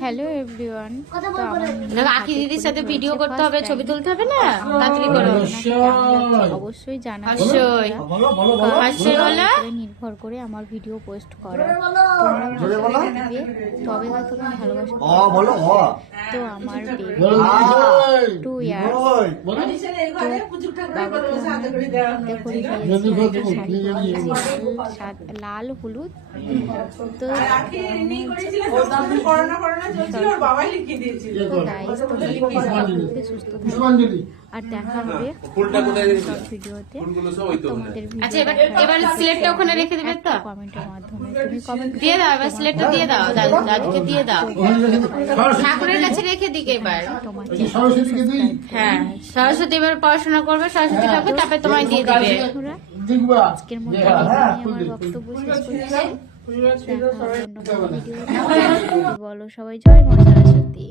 Hello everyone, আখি দিদির সাথে ভিডিও করতে হবে, ছবি তুলতে হবে না, তাড়াতাড়ি করো। অবশ্যই জানাবো, অবশ্যই অবশ্যই বলো। নির্ভর করে আমার ভিডিও পোস্ট করা, তোমরা দিবে তবে হয়তো আমি ভালোবাসা তো আমার 2 ইয়ার্স লাল হলুদ তো সুস্থ থাকবে আর দেখা হবে ভিডিওতে। আচ্ছা এবার সিলেটটা ওখানে রেখে দেবে তো কমেন্টের মাধ্যমে তুমি কমেন্ট দিয়ে দাও, এবার সিলেটটা দিয়ে দাও, দাদুকে দিয়ে দাও, ঠাকুরের কাছে রেখে দিকে এবার। হ্যাঁ সরস্বতী এবার পড়াশোনা করবে, সরস্বতী ঠাকুর তারপরে তোমায় দিয়ে দিবে। আজকের মতো আমার বক্তব্য শেষ করছি। দেখা হবে অন্য কোনো ভিডিওতে। বলো সবাই জয় মা সরস্বতী।